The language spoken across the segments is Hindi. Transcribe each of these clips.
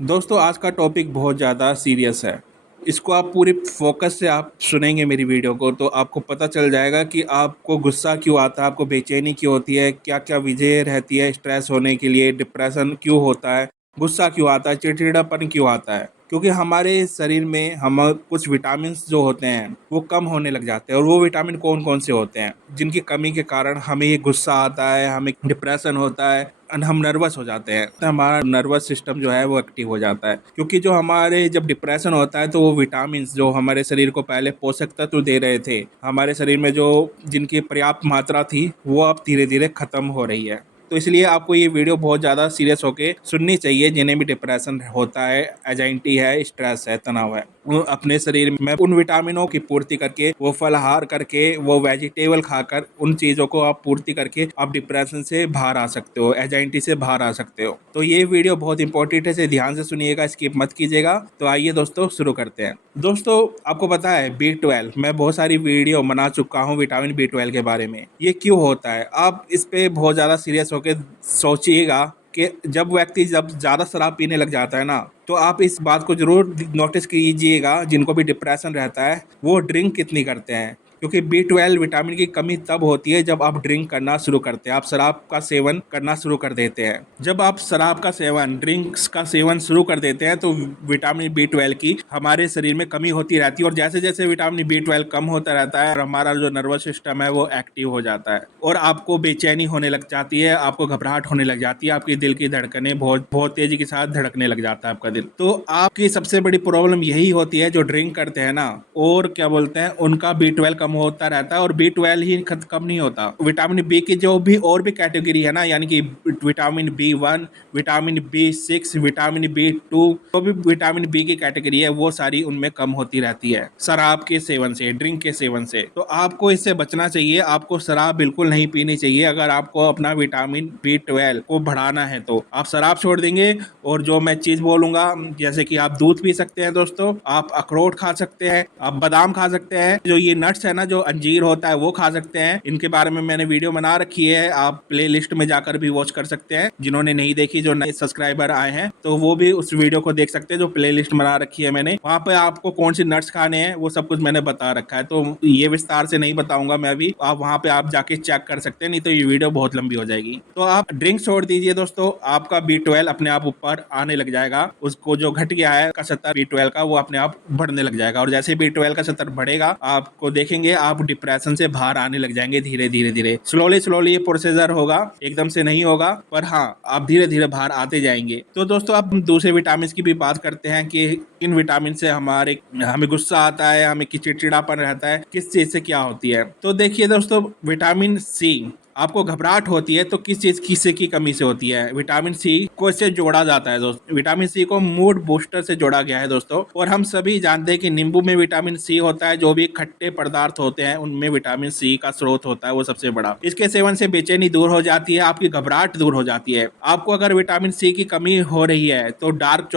दोस्तों आज का टॉपिक बहुत ज़्यादा सीरियस है। इसको आप पूरी फोकस से आप सुनेंगे मेरी वीडियो को तो आपको पता चल जाएगा कि आपको गुस्सा क्यों आता है, आपको बेचैनी क्यों होती है, क्या-क्या वजह रहती है स्ट्रेस होने के लिए, डिप्रेशन क्यों होता है, गुस्सा क्यों आता है, चिड़चिड़ापन क्यों आता है। क्योंकि हमारे शरीर में हम कुछ विटामिन्स जो होते हैं वो कम होने लग जाते हैं और वो विटामिन कौन-कौन से होते हैं, जिनकी कमी के कारण हमें ये गुस्सा आता है, हमें डिप्रेशन होता है एंड हम नर्वस हो जाते हैं। तो हमारा नर्वस सिस्टम जो है वो एक्टिव हो जाता है क्योंकि जो हमारे जब डिप्रेशन होता है तो वो विटामिन्स जो हमारे शरीर को पहले पोषक तत्व दे रहे थे, हमारे शरीर में जो जिनकी पर्याप्त मात्रा थी वो अब धीरे-धीरे खत्म हो रही है। तो इसलिए आपको ये वीडियो बहुत ज़्यादा सीरियस होके सुननी चाहिए जिन्हें भी डिप्रेशन होता है, एंजाइटी है, स्ट्रेस है, तनाव है। वो अपने शरीर में उन विटामिनों की पूर्ति करके, वो फलाहार करके, वो वेजिटेबल खाकर, उन चीज़ों को आप पूर्ति करके आप डिप्रेशन से बाहर आ सकते हो, एंजाइटी से बाहर आ सकते हो। तो ये वीडियो बहुत इंपॉर्टेंट है, इसे ध्यान से सुनिएगा, स्किप मत कीजिएगा। तो आइए दोस्तों शुरू करते हैं। दोस्तों आपको पता है B12 मैं बहुत सारी वीडियो बना चुका हूँ विटामिन B12 के बारे में। ये क्यों होता है? आप इस पे बहुत ज़्यादा सीरियस होके सोचिएगा कि जब व्यक्ति जब ज़्यादा शराब पीने लग जाता है ना, तो आप इस बात को ज़रूर नोटिस कीजिएगा जिनको भी डिप्रेशन रहता है, वो ड्रिंक कितनी करते हैं। क्योंकि B12 विटामिन की कमी तब होती है जब आप ड्रिंक करना शुरू करते हैं, आप शराब का सेवन करना शुरू कर देते हैं। जब आप शराब का सेवन, ड्रिंक्स का सेवन शुरू कर देते हैं तो विटामिन B12 की हमारे शरीर में कमी होती रहती है और जैसे-जैसे विटामिन B12 कम होता रहता है और हमारा जो नर्वस सिस्टम है वो एक्टिव हो जाता है और आपको बेचैनी होने लग जाती है, आपको घबराहट होने लग जाती है, आपके दिल की धड़कनें बहुत बहुत तेज़ी के साथ धड़कने लग जाता है आपका दिल। तो आपकी सबसे बड़ी प्रॉब्लम यही होती है जो ड्रिंक करते हैं ना और क्या बोलते हैं उनका B12 कम होता रहता है और B12 ही कम नहीं होता। विटामिन बी की जो भी और भी कैटेगरी है ना, यानी कि vitamin B1, vitamin B6, vitamin B2, जो भी विटामिन बी की कैटेगरी है वो सारी उनमें कम होती रहती है शराब के सेवन से, ड्रिंक के सेवन से। तो आपको इससे बचना चाहिए, आपको शराब बिल्कुल नहीं पीनी चाहिए। अगर आपको अपना विटामिन B12 को बढ़ाना है तो आप शराब छोड़ देंगे और जो मैं चीज़ बोलूँगा जैसे कि आप दूध पी सकते हैं दोस्तों, आप अखरोट खा सकते हैं, आप बादाम खा सकते हैं, जो ये नट्स है ना, जो अंजीर होता है वो खा सकते हैं। इनके बारे में मैंने वीडियो बना रखी है, आप प्लेलिस्ट में जाकर भी वॉच कर सकते हैं। जिन्होंने नहीं देखी, जो नए सब्सक्राइबर आए हैं तो वो भी उस वीडियो को देख सकते हैं जो प्लेलिस्ट बना रखी है मैंने। वहाँ पे आपको कौन सी नट्स खाने हैं वो सब कुछ मैंने बता रखा है, तो ये विस्तार से नहीं बताऊंगा मैं अभी। आप वहाँ पे आप जाके चेक कर सकते हैं, नहीं तो ये वीडियो बहुत लंबी हो जाएगी। तो आप ड्रिंक छोड़ दीजिए दोस्तों, आपका B12 अपने आप ऊपर आने लग जाएगा। उसको जो घट गया है का स्तर B12 का, वो अपने आप बढ़ने लग जाएगा और जैसे B12 का स्तर बढ़ेगा आपको देखेंगे आप डिप्रेशन से बाहर आने लग जाएंगे धीरे धीरे धीरे। स्लोली ये प्रोसीजर होगा, एकदम से नहीं होगा, पर हाँ आप धीरे धीरे बाहर आते जाएंगे। तो दोस्तों अब हम दूसरे विटामिन की भी बात करते हैं कि इन विटामिन से हमें गुस्सा आता है, हमें चिड़चिड़ापन रहता है, किस चीज से क्या होती है। तो देखिए दोस्तों, विटामिन C, आपको घबराहट होती है तो किस चीज किससे की कमी से होती है। विटामिन C को इससे जोड़ा जाता है दोस्तों, विटामिन C को मूड बूस्टर से जोड़ा गया है दोस्तों। और हम सभी जानते हैं कि नींबू में विटामिन C होता है, जो भी खट्टे पदार्थ होते हैं उनमें विटामिन C का स्रोत होता है वो सबसे बड़ा। इसके सेवन से बेचैनी दूर हो जाती है, आपकी घबराहट दूर हो जाती है। आपको अगर विटामिन C की कमी हो रही है तो डार्क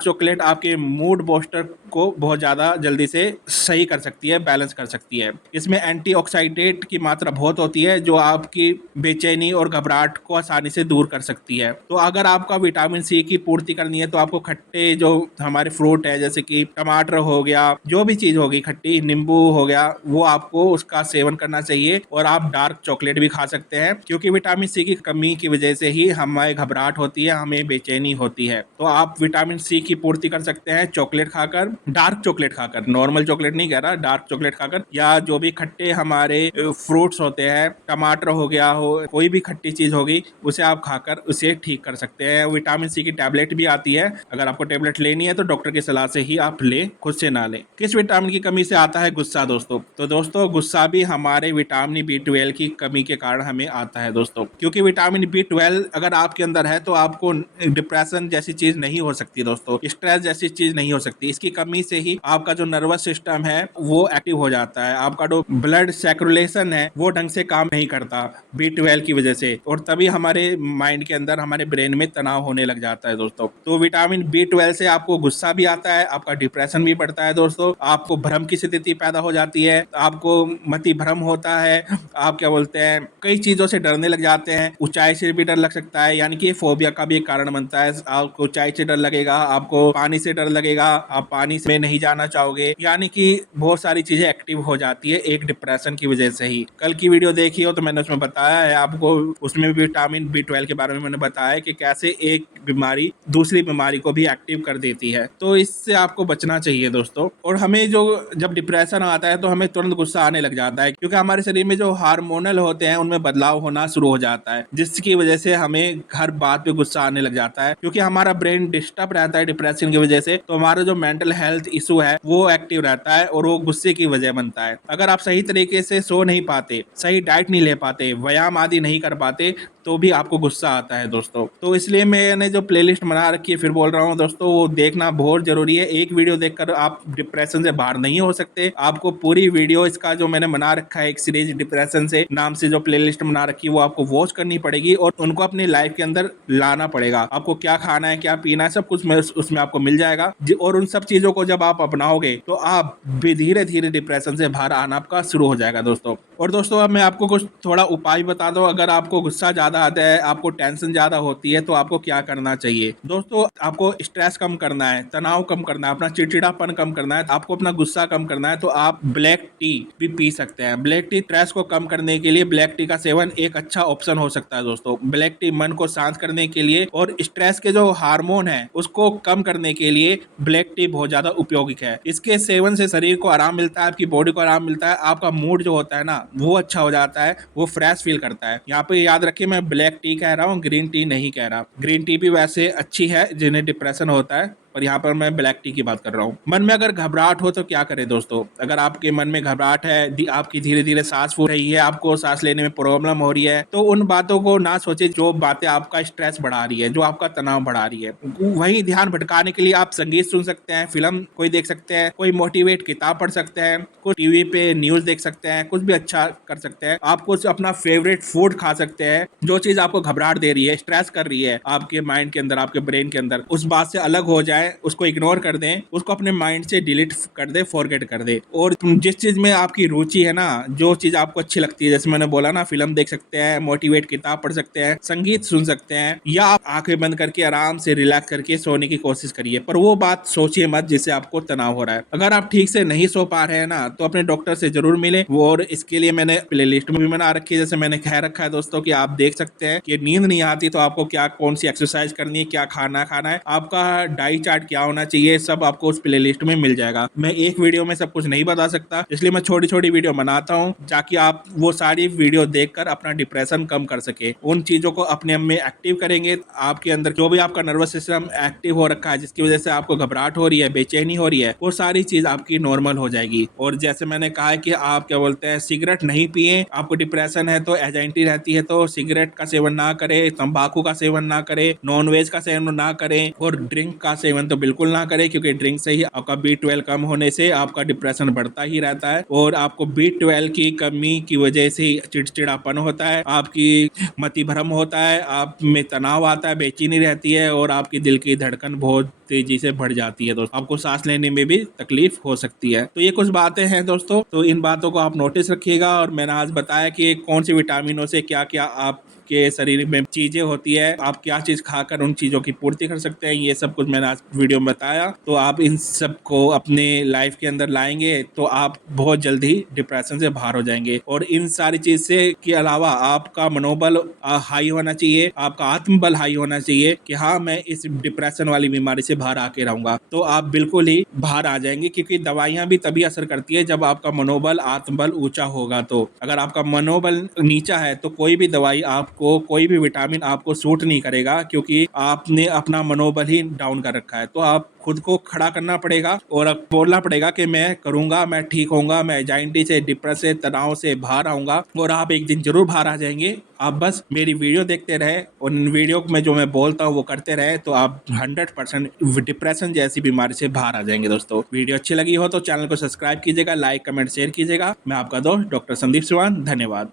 चॉकलेट आपके मूड बूस्टर को बहुत ज्यादा जल्दी से सही कर सकती है, बैलेंस कर सकती है। इसमें एंटीऑक्सीडेंट की मात्रा बहुत होती है जो आपकी बेचैनी और घबराहट को आसानी से दूर कर सकती है। तो अगर आपका विटामिन C की पूर्ति करनी है तो आपको खट्टे जो हमारे फ्रूट है, जैसे कि टमाटर हो गया, जो भी चीज होगी खट्टी, नींबू हो गया, वो आपको उसका सेवन करना चाहिए। और आप डार्क चॉकलेट भी खा सकते हैं क्योंकि विटामिन C की कमी की वजह से ही हमें घबराहट होती है, हमें बेचैनी होती है। तो आप विटामिन C की पूर्ति कर सकते हैं चॉकलेट खाकर, डार्क चॉकलेट खाकर, नॉर्मल चॉकलेट नहीं कह रहा, डार्क चॉकलेट खाकर, या जो भी खट्टे हमारे फ्रूट्स होते हैं, टमाटर हो गया, हो कोई भी खट्टी चीज होगी, उसे आप खाकर उसे ठीक कर सकते हैं। विटामिन C की टैबलेट भी आती है, अगर आपको टैबलेट लेनी है तो डॉक्टर की सलाह से ही आप ले, खुद से ना लें। किस विटामिन की कमी से आता है गुस्सा दोस्तों? तो दोस्तों गुस्सा भी हमारे विटामिन B12 की कमी के कारण हमें आता है दोस्तों, क्योंकि विटामिन B12 अगर आपके अंदर है तो आपको डिप्रेशन जैसी चीज नहीं हो सकती दोस्तों, स्ट्रेस जैसी चीज नहीं हो सकती। इसकी कमी कमी से ही आपका जो नर्वस सिस्टम है वो एक्टिव हो जाता है, आपका जो ब्लड सर्कुलेशन है वो ढंग से काम नहीं करता B12 की वजह से, और तभी हमारे माइंड के अंदर, हमारे ब्रेन में तनाव होने लग जाता है दोस्तों। तो विटामिन B12 से आपको गुस्सा भी आता है, आपका डिप्रेशन भी बढ़ता है दोस्तों, आपको भ्रम की स्थिति पैदा हो जाती है, आपको मति भ्रम होता है, आप क्या बोलते हैं कई चीजों से डरने लग जाते हैं, ऊंचाई से भी डर लग सकता है, यानी कि फोबिया का भी एक कारण बनता है। आपको ऊंचाई से डर लगेगा, आपको पानी से डर लगेगा, आप पानी में नहीं जाना चाहोगे, यानी कि बहुत सारी चीजें एक्टिव हो जाती है एक डिप्रेशन की वजह से ही। कल की वीडियो देखी हो तो मैंने उसमें बताया है आपको, उसमें भी विटामिन B12 के बारे में मैंने बताया है कि कैसे एक बीमारी दूसरी बीमारी को भी एक्टिव कर देती है। तो इससे आपको बचना चाहिए दोस्तों। और हमें जो जब डिप्रेशन आता है तो हमें तुरंत गुस्सा आने लग जाता है, क्योंकि हमारे शरीर में जो हार्मोनल होते हैं उनमें बदलाव होना शुरू हो जाता है, जिसकी वजह से हमें हर बात पे गुस्सा आने लग जाता है, क्योंकि हमारा ब्रेन डिस्टर्ब रहता है डिप्रेशन की वजह से। तो हमारा जो मेंटल हेल्थ इशू है वो एक्टिव रहता है और वो गुस्से की वजह बनता है। अगर आप सही तरीके से सो नहीं पाते, सही डाइट नहीं ले पाते, व्यायाम आदि नहीं कर पाते, तो भी आपको गुस्सा आता है दोस्तों। तो इसलिए मैंने जो प्लेलिस्ट बना रखी है, फिर बोल रहा हूँ दोस्तों, वो देखना बहुत जरूरी है। एक वीडियो देखकर आप डिप्रेशन से बाहर नहीं हो सकते, आपको पूरी वीडियो इसका जो मैंने बना रखा है, एक सीरीज डिप्रेशन से नाम से जो प्लेलिस्ट बना रखी है, वो आपको वॉच करनी पड़ेगी और उनको अपनी लाइफ के अंदर लाना पड़ेगा। आपको क्या खाना है, क्या पीना है, सब कुछ उसमें आपको मिल जाएगा। और उन सब चीजों को जब आप अपनाओगे तो आप धीरे धीरे डिप्रेशन से बाहर आना आपका शुरू हो जाएगा दोस्तों। और दोस्तों अब मैं आपको कुछ थोड़ा उपाय बता दूं। अगर आपको गुस्सा ज्यादा आता है, आपको टेंशन ज्यादा होती है, तो आपको क्या करना चाहिए दोस्तों। आपको स्ट्रेस कम करना है, तनाव कम करना है, अपना चिड़चिड़ापन कम करना है, आपको अपना गुस्सा कम करना है, तो आप ब्लैक टी भी पी सकते हैं। ब्लैक टी स्ट्रेस को कम करने के लिए ब्लैक टी का सेवन एक अच्छा ऑप्शन हो सकता है दोस्तों। ब्लैक टी मन को शांत करने के लिए और स्ट्रेस के जो हार्मोन है उसको कम करने के लिए ब्लैक टी बहुत ज्यादा उपयोगी है। इसके सेवन से शरीर को आराम मिलता है, आपकी बॉडी को आराम मिलता है, आपका मूड जो होता है ना वो अच्छा हो जाता है, वो फ्रेश फील करता है। यहाँ पे याद रखिए मैं ब्लैक टी कह रहा हूँ, ग्रीन टी नहीं कह रहा। ग्रीन टी भी वैसे अच्छी है जिन्हें डिप्रेशन होता है, पर यहाँ पर मैं ब्लैक टी की बात कर रहा हूँ। मन में अगर घबराहट हो तो क्या करें दोस्तों। अगर आपके मन में घबराहट है, आपकी धीरे धीरे सांस फूल रही है, आपको सांस लेने में प्रॉब्लम हो रही है, तो उन बातों को ना सोचे जो बातें आपका स्ट्रेस बढ़ा रही है, जो आपका तनाव बढ़ा रही है। वही ध्यान भटकाने के लिए आप संगीत सुन सकते हैं, फिल्म कोई देख सकते हैं, कोई मोटिवेट किताब पढ़ सकते हैं, कुछ टीवी पे न्यूज देख सकते हैं, कुछ भी अच्छा कर सकते हैं। आप कुछ अपना फेवरेट फूड खा सकते हैं। जो चीज आपको घबराहट दे रही है, स्ट्रेस कर रही है आपके माइंड के अंदर, आपके ब्रेन के अंदर, उस बात से अलग हो जाए, उसको इग्नोर कर दें, उसको अपने माइंड से डिलीट कर दे, फॉरगेट कर दे। और जिस चीज में आपकी रुचि है ना, जो चीज आपको अच्छी लगती है, जैसे मैंने बोला ना, फिल्म देख सकते हैं, मोटिवेट किताब पढ़ सकते हैं, संगीत सुन सकते हैं, या आप आंखें बंद करके आराम से रिलैक्स करके सोने की कोशिश करिए। पर वो बात सोचिए मत जिससे आपको तनाव हो रहा है। अगर आप ठीक से नहीं सो पा रहे हैं ना, तो अपने डॉक्टर से जरूर मिले। और इसके लिए मैंने प्लेलिस्ट में भी बना रखी है, जैसे मैंने कह रखा है दोस्तों कि आप देख सकते हैं कि नींद नहीं आती तो आपको क्या, कौन सी एक्सरसाइज करनी है, क्या खाना खाना है, आपका डाइट चार्ट क्या होना चाहिए, सब आपको उस प्लेलिस्ट में मिल जाएगा। मैं एक वीडियो में सब कुछ नहीं बता सकता, इसलिए मैं छोटी छोटी वीडियो बनाता हूँ ताकि आप वो सारी वीडियो देखकर अपना डिप्रेशन कम कर सके। उन चीजों को अपने में एक्टिव करेंगे, आपके अंदर जो भी आपका नर्वस सिस्टम एक्टिव हो रखा है, जिसकी वजह से आपको घबराहट हो रही है, बेचैनी हो रही है, वो सारी चीज आपकी नॉर्मल हो जाएगी। और जैसे मैंने कहा है कि आप क्या बोलते हैं, सिगरेट नहीं पिए। आपको डिप्रेशन है तो एजाइटी रहती है तो सिगरेट का सेवन ना करें, तंबाकू का सेवन ना करें, नॉन वेज का सेवन ना करें, और ड्रिंक का सेवन तो बिल्कुल ना करें, क्योंकि ड्रिंक से ही आपका B12 कम होने से आपका डिप्रेशन बढ़ता ही रहता है। और आपको B12 की कमी की वजह से चिड़चिड़ापन होता है, आपकी मति भ्रम होता है, आप में तनाव आता है, बेचैनी रहती है, और आपकी दिल की धड़कन बहुत तेजी से बढ़ जाती है दोस्तों। आपको सांस लेने में भी तकलीफ हो सकती है। तो ये कुछ बातें हैं दोस्तों, तो इन बातों को आप नोटिस रखिएगा। और मैंने आज बताया कि कौन सी विटामिनों से क्या क्या आप के शरीर में चीजें होती है, आप क्या चीज खाकर उन चीजों की पूर्ति कर सकते हैं, ये सब कुछ मैंने आज वीडियो में बताया। तो आप इन सब को अपने लाइफ के अंदर लाएंगे तो आप बहुत जल्दी डिप्रेशन से बाहर हो जाएंगे। और इन सारी चीज से के अलावा आपका मनोबल हाई होना चाहिए, आपका आत्मबल हाई होना चाहिए कि हाँ मैं इस डिप्रेशन वाली बीमारी से बाहर आके रहूंगा, तो आप बिल्कुल ही बाहर आ जाएंगे। क्योंकि दवाइयां भी तभी असर करती है जब आपका मनोबल, आत्मबल ऊंचा होगा। तो अगर आपका मनोबल नीचा है तो कोई भी दवाई आपको, कोई भी विटामिन आपको सूट नहीं करेगा, क्योंकि आपने अपना मनोबल ही डाउन कर रखा है। तो आप खुद को खड़ा करना पड़ेगा और बोलना पड़ेगा कि मैं करूंगा, मैं ठीक होऊंगा, मैं एंजाइटी से, डिप्रेशन से, तनाव से बाहर आऊंगा। और आप एक दिन जरूर बाहर आ जाएंगे, आप बस मेरी वीडियो देखते रहे और इन वीडियो में जो मैं बोलता हूँ वो करते रहे तो आप 100% डिप्रेशन जैसी बीमारी से बाहर आ जाएंगे। दोस्तों वीडियो अच्छी लगी हो तो चैनल को सब्सक्राइब कीजिएगा, लाइक कमेंट शेयर कीजिएगा। मैं आपका दोस्त डॉक्टर संदीप सिवान, धन्यवाद।